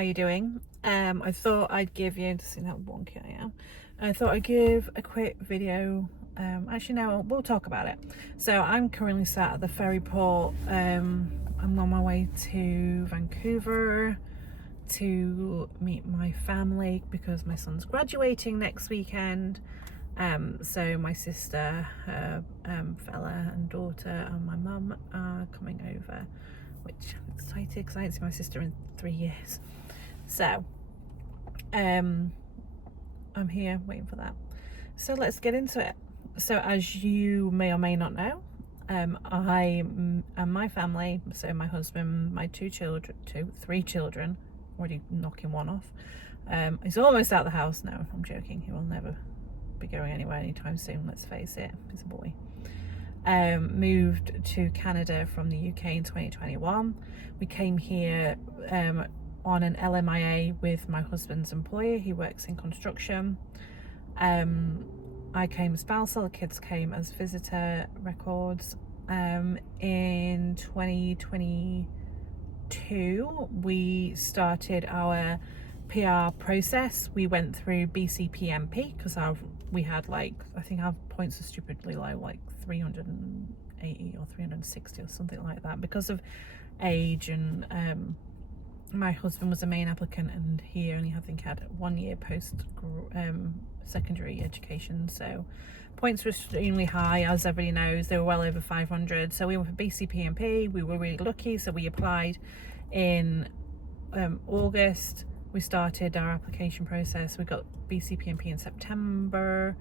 how you doing? I thought I'd give you, to see how wonky I am, I thought I'd give a quick video. Actually no, we'll talk about it. So I'm currently sat at the ferry port. I'm on my way to Vancouver to meet my family because my son's graduating next weekend. So my sister, her fella and daughter and my mum are coming over, which I'm excited because I haven't seen my sister in 3 years. So I'm here waiting for that. So let's get into it. So as you may or may not know, I and my family, so my husband, my three children, already knocking one off. He's almost out of the house now. I'm joking. He will never be going anywhere anytime soon. Let's face it. He's a boy. Moved to Canada from the UK in 2021. We came here on an LMIA with my husband's employer. He works in construction. I came as spousal, the kids came as visitor records. In 2022 we started our PR process. We went through BCPMP because we had I think our points are stupidly low, like 380 or 360 or something like that, because of age, and my husband was the main applicant and he only had 1 year post secondary education, so points were extremely high. As everybody knows, they were well over 500. So we went for BCPMP. We were really lucky, so we applied in August. We started our application process. We got BCPMP in September.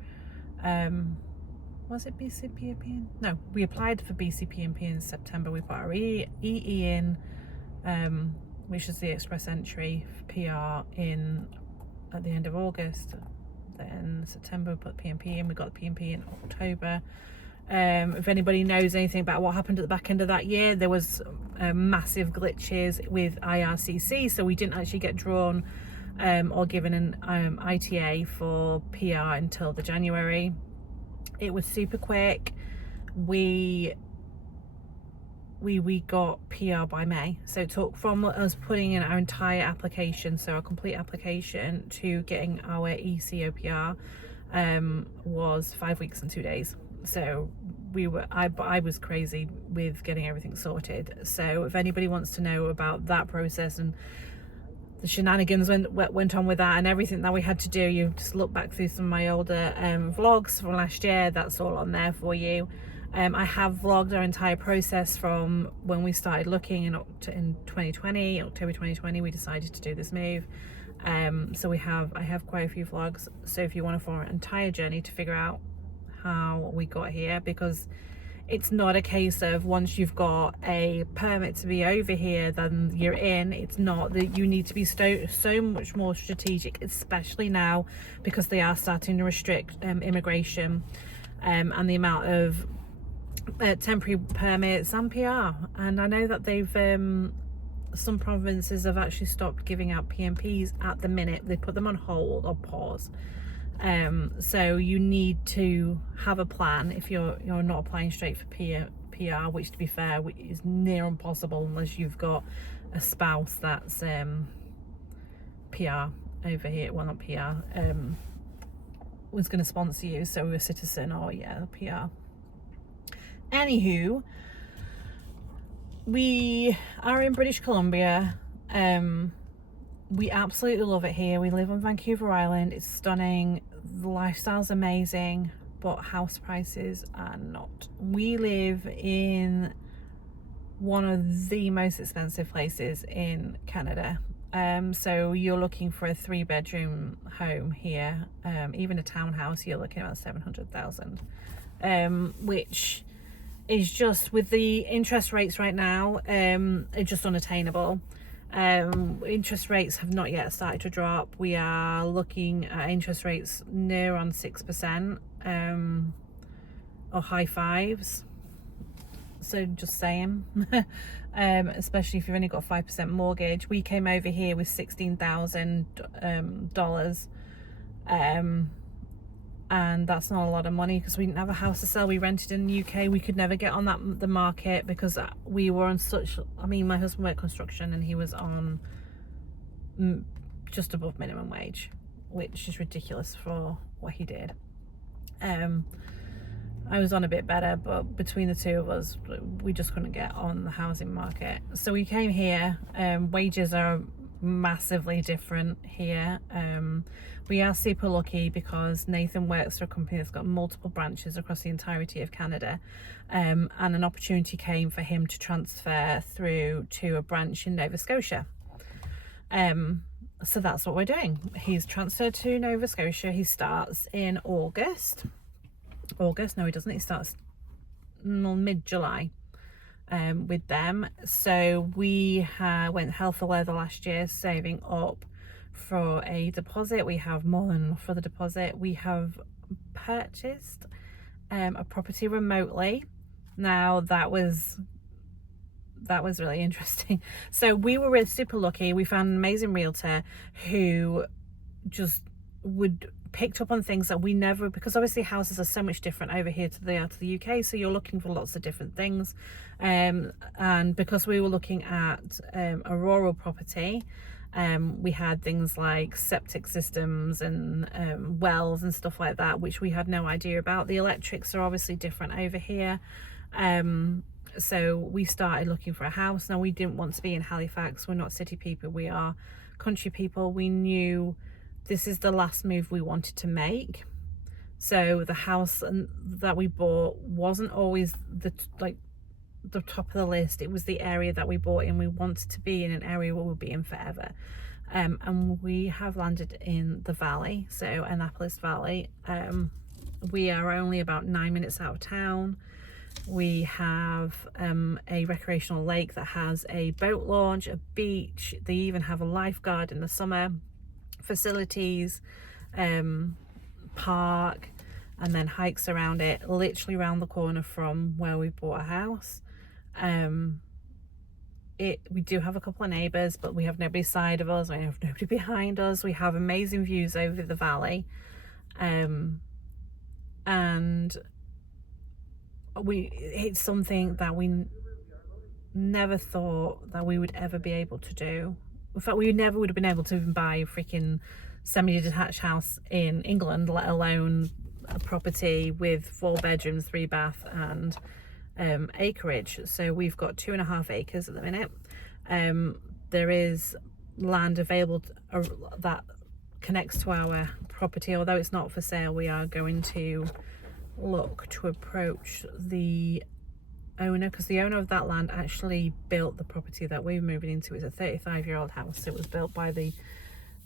Was it BCPMP? No, we applied for BCPMP in September. We put our EE in, which is the express entry for PR, in at the end of August. Then September we put PMP in. We got the PMP in October. If anybody knows anything about what happened at the back end of that year, there was massive glitches with IRCC, so we didn't actually get drawn or given an ITA for PR until the January. It was super quick. We got PR by May, so it took from us putting in our entire application, so our complete application, to getting our ECOPR was 5 weeks and 2 days. So I was crazy with getting everything sorted. So if anybody wants to know about that process and the shenanigans went on with that and everything that we had to do, you just look back through some of my older vlogs from last year. That's all on there for you. I have vlogged our entire process from when we started looking in October 2020. We decided to do this move. So I have quite a few vlogs. So if you want to follow our entire journey to figure out how we got here, because it's not a case of once you've got a permit to be over here then you're in. It's not that. You need to be so much more strategic, especially now because they are starting to restrict immigration and the amount of temporary permits and PR. And I know that they've some provinces have actually stopped giving out PMPs at the minute. They put them on hold or pause. So you need to have a plan if you're not applying straight for PR, which, to be fair, is near impossible unless you've got a spouse that's PR over here. Well, not PR, was going to sponsor you, so a citizen or PR. Anywho, we are in British Columbia. We absolutely love it here. We live on Vancouver Island. It's stunning. The lifestyle's amazing, but house prices are not. We live in one of the most expensive places in Canada. So you're looking for a 3-bedroom home here. Even a townhouse, you're looking at about 700,000, which is just, with the interest rates right now, it's just unattainable. Interest rates have not yet started to drop. We are looking at interest rates near on 6%, or high fives. So just saying, especially if you've only got a 5% mortgage. We came over here with $16,000, and that's not a lot of money because we didn't have a house to sell. We rented in the UK. We could never get on the market because we were on such, I mean, my husband worked construction and he was on just above minimum wage, which is ridiculous for what he did. I was on a bit better, but between the two of us, we just couldn't get on the housing market. So we came here. Wages are massively different here. We are super lucky because Nathan works for a company that's got multiple branches across the entirety of Canada, and an opportunity came for him to transfer through to a branch in Nova Scotia. So that's what we're doing. He's transferred to Nova Scotia. He starts in August. No, he doesn't. He starts mid-July with them. So we went hell for leather last year, saving up for a deposit. We have more than enough for the deposit. We have purchased a property remotely. Now that was really interesting. So we were really super lucky. We found an amazing realtor who just picked up on things that we never, because obviously houses are so much different over here to the UK, so you're looking for lots of different things, and because we were looking at a rural property, we had things like septic systems and wells and stuff like that, which we had no idea about. The electrics are obviously different over here. So we started looking for a house. Now, we didn't want to be in Halifax. We're not city people, we are country people. We knew this is the last move we wanted to make. So the house that we bought wasn't always the top of the list. It was the area that we bought in. We wanted to be in an area where we'll be in forever. And we have landed in the valley, so Annapolis Valley. We are only about 9 minutes out of town. We have a recreational lake that has a boat launch, a beach. They even have a lifeguard in the summer, facilities, park, and then hikes around it, literally around the corner from where we bought a house. We do have a couple of neighbours, but we have nobody side of us, we have nobody behind us. We have amazing views over the valley, and it's something that we never thought that we would ever be able to do. In fact, we never would have been able to even buy a freaking semi-detached house in England, let alone a property with 4 bedrooms, 3 bath and acreage. So we've got 2.5 acres at the minute. There is land available that connects to our property. Although it's not for sale, we are going to look to approach the owner, because the owner of that land actually built the property that we're moving into. It's a 35-year-old house. It was built by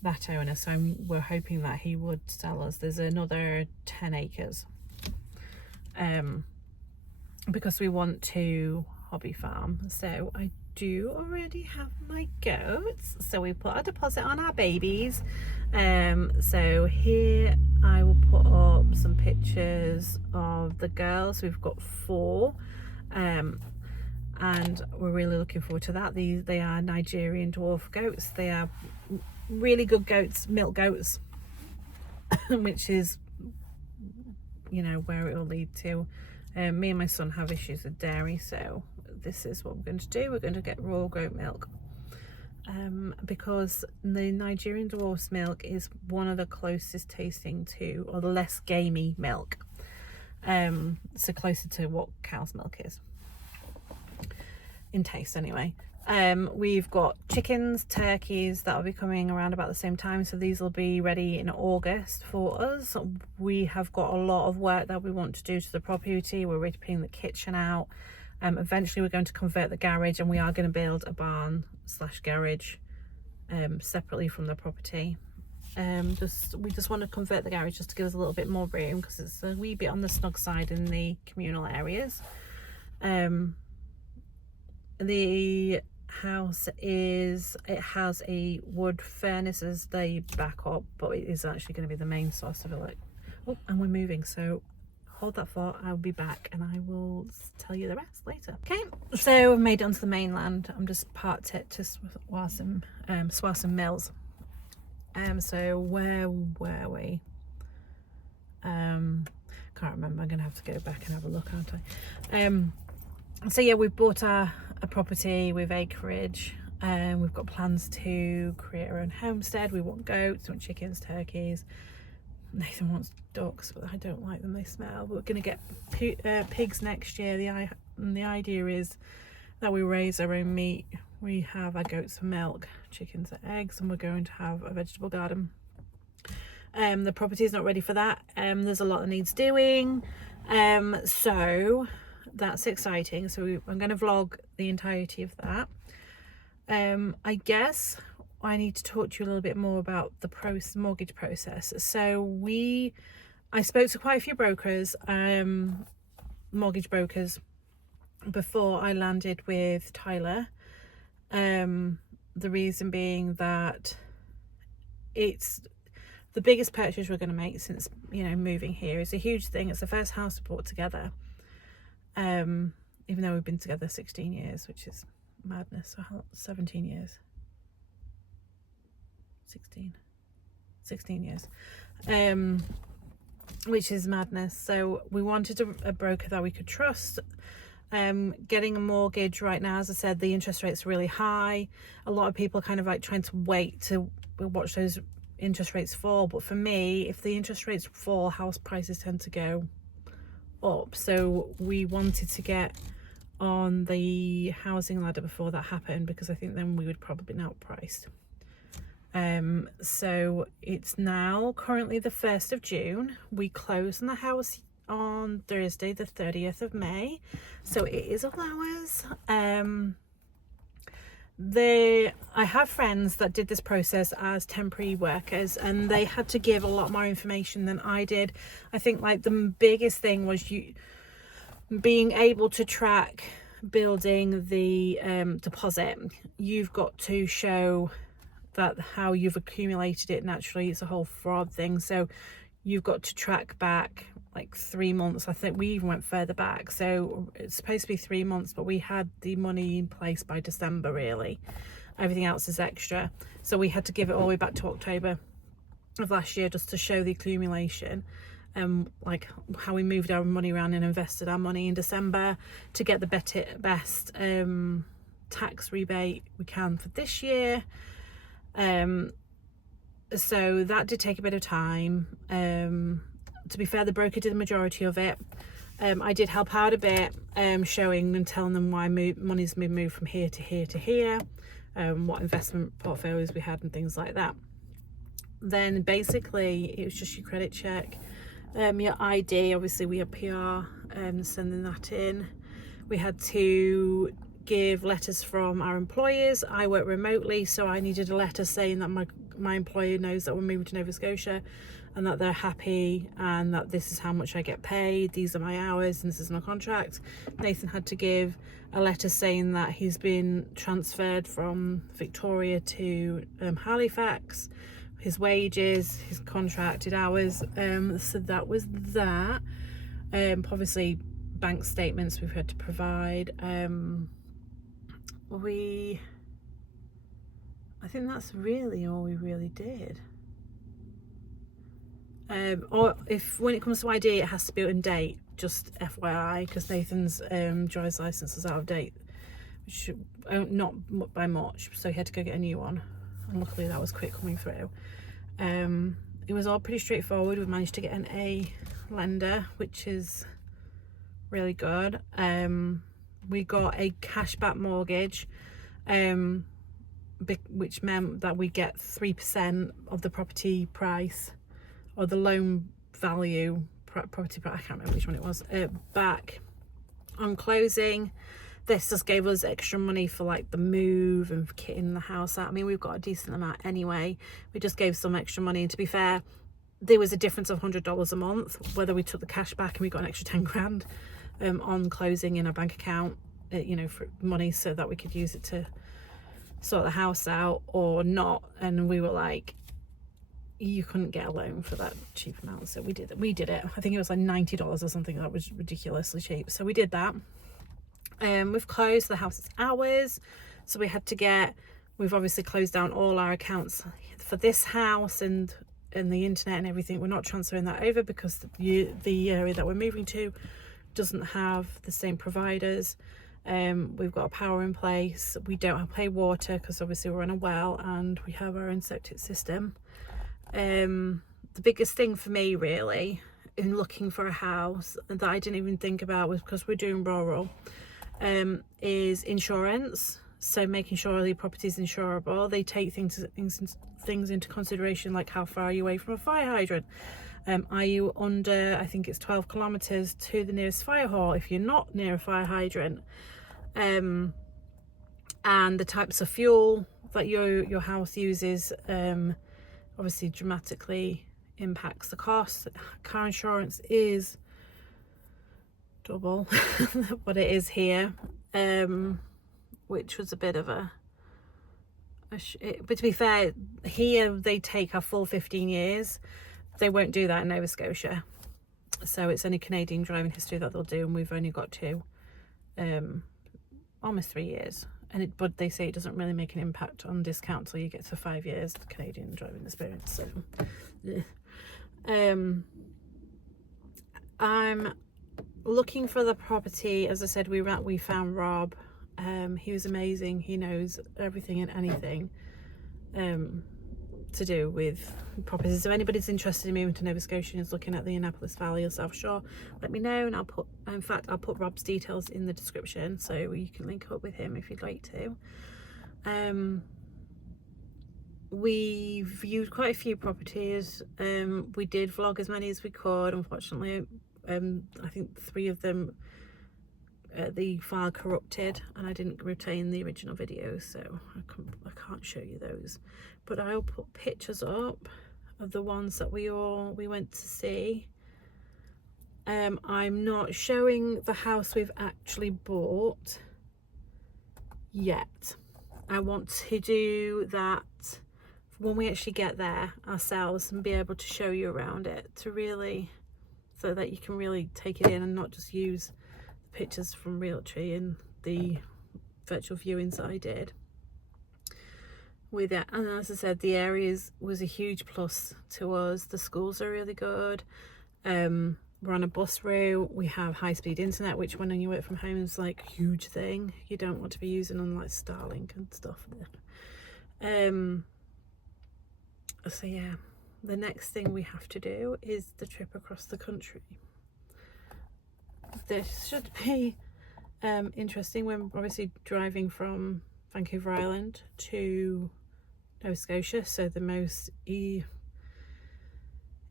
that owner, so we're hoping that he would sell us. There's another 10 acres because we want to hobby farm. So I do already have my goats, so we put a deposit on our babies. So here I will put up some pictures of the girls. We've got 4, and we're really looking forward to that. They are Nigerian dwarf goats. They are really good goats, milk goats, which is, where it will lead to. Me and my son have issues with dairy, so this is what we're going to do. We're going to get raw goat milk, because the Nigerian dwarf's milk is one of the closest tasting to, or the less gamey milk, so closer to what cow's milk is in taste anyway. We've got chickens, turkeys that will be coming around about the same time, so these will be ready in August for us. We have got a lot of work that we want to do to the property. We're ripping the kitchen out. Eventually we're going to convert the garage, and we are going to build a barn / garage separately from the property. We just want to convert the garage just to give us a little bit more room, because it's a wee bit on the snug side in the communal areas. The house has a wood furnace as the backup, but it is actually going to be the main source of it. Oh, and we're moving, so hold that thought. I'll be back and I will tell you the rest later. Okay, so I've made it onto the mainland. I'm just parked it to swar some mills. So where were we? Can't remember. I'm gonna have to go back and have a look, aren't I? So yeah, we've bought a property with acreage. We've got plans to create our own homestead. We want goats, we want chickens, turkeys. Nathan wants ducks, but I don't like them, they smell. But we're going to get pigs next year. The idea is that we raise our own meat. We have our goats for milk, chickens for eggs, and we're going to have a vegetable garden. The property is not ready for that. There's a lot that needs doing. So that's exciting. So I'm going to vlog the entirety of that. I guess I need to talk to you a little bit more about the mortgage process. So I spoke to quite a few brokers, mortgage brokers, before I landed with Tyler. The reason being that it's the biggest purchase we're going to make since, moving here. It's a huge thing. It's the first house we bought together. Even though we've been together 16 years, which is madness. 17 years. 16 years. Which is madness. So we wanted a broker that we could trust. Getting a mortgage right now, as I said, the interest rate's really high. A lot of people are kind of like trying to wait to watch those interest rates fall, but for me, if the interest rates fall, house prices tend to go up. So we wanted to get on the housing ladder before that happened, because I think then we would probably been outpriced. So it's now currently the 1st of June. We close on the house on Thursday the 30th of May, so it is all ours. I have friends that did this process as temporary workers, and they had to give a lot more information than I did. I think like the biggest thing was being able to track building the deposit. You've got to show that how you've accumulated it naturally. It's a whole fraud thing, so you've got to track back like 3 months. I think we even went further back, so it's supposed to be 3 months, but we had the money in place by December. Really, everything else is extra, so we had to give it all the way back to October of last year just to show the accumulation, like how we moved our money around and invested our money in December to get the best tax rebate we can for this year. So that did take a bit of time. To be fair, the broker did the majority of it. I did help out a bit, showing and telling them why money's been moved from here to here to here, what investment portfolios we had and things like that. Then basically it was just your credit check, your ID. Obviously we had PR, sending that in. We had to give letters from our employers. I work remotely, so I needed a letter saying that my employer knows that we're moving to Nova Scotia and that they're happy and that this is how much I get paid, these are my hours, and this is my contract. Nathan had to give a letter saying that he's been transferred from Victoria to Halifax, his wages, his contracted hours. So that was that. Obviously bank statements we've had to provide. I think that's really all we really did. Or if when it comes to ID, it has to be in date, just FYI, because Nathan's driver's license is out of date, which not by much, so he had to go get a new one, and luckily that was quick coming through. It was all pretty straightforward. We managed to get an A lender, which is really good. We got a cashback mortgage, which meant that we get 3% of the property price, or the loan value, property price, I can't remember which one it was, back on closing. This just gave us extra money for like the move and kitting the house out. I mean, we've got a decent amount anyway. We just gave some extra money, and to be fair, there was a difference of $100 a month whether we took the cash back and we got an extra 10 grand on closing in our bank account, for money so that we could use it to sort the house out, or not. And we were like, you couldn't get a loan for that cheap amount, so we did it. I think it was like $90 or something. That was ridiculously cheap, so we did that. We've closed, the house is ours, so we've obviously closed down all our accounts for this house and the internet and everything. We're not transferring that over because the area that we're moving to doesn't have the same providers. We've got a power in place. We don't have plain water because obviously we're on a well, and we have our own septic system. The biggest thing for me really in looking for a house that I didn't even think about, was because we're doing rural, is insurance. So making sure the property is insurable. They take things into consideration, like how far are you away from a fire hydrant? Are you under, I think it's 12 kilometers to the nearest fire hall if you're not near a fire hydrant? And the types of fuel that your house uses obviously dramatically impacts the cost. Car insurance is double what it is here, which was a bit of but to be fair, here they take our full 15 years. They won't do that in Nova Scotia, so it's only Canadian driving history that they'll do, and we've only got almost 3 years. But they say it doesn't really make an impact on discount till you get to 5 years Canadian driving experience. So yeah. I'm looking for the property. As I said, we found Rob. He was amazing. He knows everything and anything to do with properties. So if anybody's interested in moving to Nova Scotia and is looking at the Annapolis Valley or South Shore, let me know, and I'll put Rob's details in the description so you can link up with him if you'd like to. We viewed quite a few properties. We did vlog as many as we could. Unfortunately, I think 3 of them, the file corrupted and I didn't retain the original videos, so I can't show you those, but I'll put pictures up of the ones that we went to see. I'm not showing the house we've actually bought yet. I want to do that when we actually get there ourselves and be able to show you around it, so that you can really take it in and not just use pictures from Realtree and the virtual viewings that I did with it. And as I said, the areas was a huge plus to us. The schools are really good. We're on a bus route. We have high-speed internet, which when you work from home is like a huge thing. You don't want to be using on like Starlink and stuff. So yeah, the next thing we have to do is the trip across the country. This should be interesting. We're obviously driving from Vancouver Island to Nova Scotia, so the most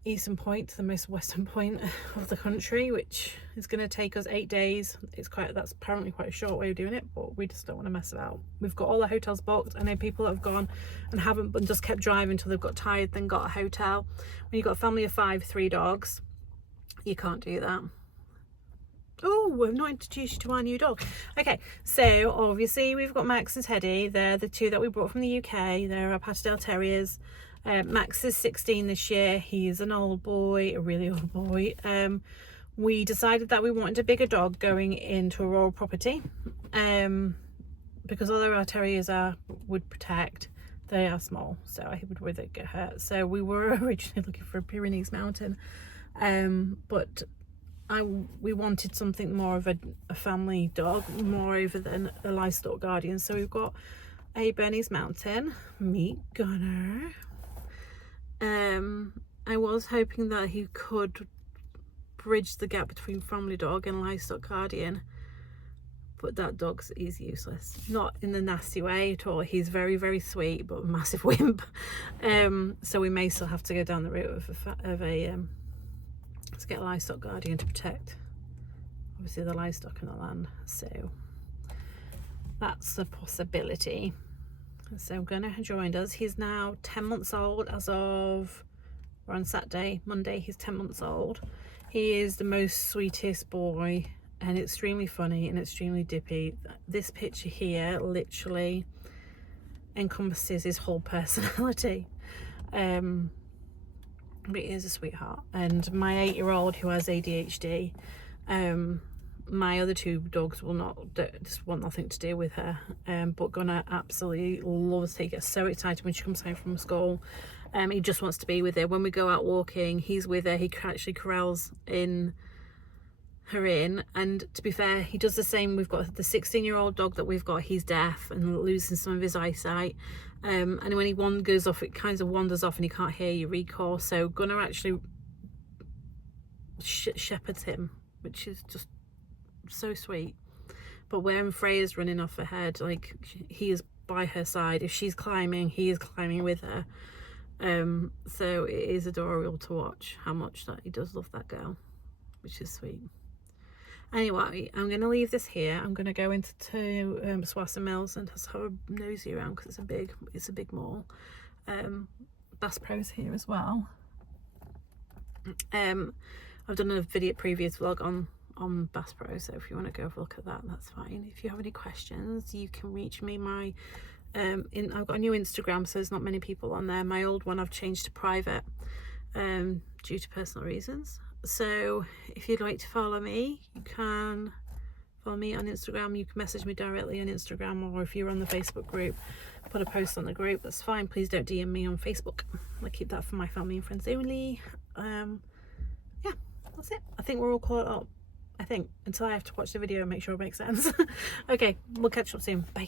eastern point to the most western point of the country, which is going to take us 8 days. That's apparently quite a short way of doing it, but we just don't want to mess about. We've got all the hotels booked. I know people that have gone and haven't, but just kept driving until they've got tired, then got a hotel. When you've got a family of 5, 3 dogs, you can't do that. Oh, we've not introduced you to our new dog. Okay, so obviously we've got Max and Teddy. They're the 2 that we brought from the UK. They're our Patterdale Terriers. Max is 16 this year. He's an old boy, a really old boy. We decided that we wanted a bigger dog going into a rural property, because although our terriers would protect, they are small, so I would worry they'd get hurt. So we were originally looking for a Pyrenees Mountain, but we wanted something more of a family dog, more over than a livestock guardian. So we've got a Bernese Mountain, Meat Gunner. I was hoping that he could bridge the gap between family dog and livestock guardian, but that dog is useless. Not in the nasty way at all. He's very, very sweet, but a massive wimp. So we may still have to go down the route of a to get a livestock guardian to protect obviously the livestock and the land. So that's a possibility. So Gunnar joined us. He's now 10 months old as of, we're on Saturday, Monday, he's 10 months old. He is the most sweetest boy and extremely funny and extremely dippy. This picture here literally encompasses his whole personality. But he is a sweetheart. And my 8-year-old who has ADHD, my other 2 dogs just want nothing to do with her, but Gunnar absolutely loves her. He gets so excited when she comes home from school. He just wants to be with her. When we go out walking, he's with her. He actually corrals in her in. And to be fair, he does the same. We've got the 16-year-old dog that we've got, he's deaf and losing some of his eyesight, and when he goes off, it kind of wanders off and he can't hear you recall. So Gunnar actually shepherds him, which is just so sweet. But when Freya's running off ahead, like, he is by her side. If she's climbing, he is climbing with her. So it is adorable to watch how much that he does love that girl, which is sweet. Anyway, I'm going to leave this here. I'm going to go into Swassons Mills and just have a nosy around because it's a big mall. Bass Pro's here as well. I've done a previous vlog on Bass Pro, so if you want to go have a look at that, that's fine. If you have any questions, you can reach me. I've got a new Instagram, so there's not many people on there. My old one I've changed to private due to personal reasons. So if you'd like to follow me, you can follow me on Instagram. You can message me directly on Instagram, or if you're on the Facebook group, put a post on the group, that's fine. Please don't DM me on Facebook. I keep that for my family and friends only. Yeah, that's it. I think we're all caught up. I think, until I have to watch the video and make sure it makes sense. Okay, we'll catch up soon. Bye.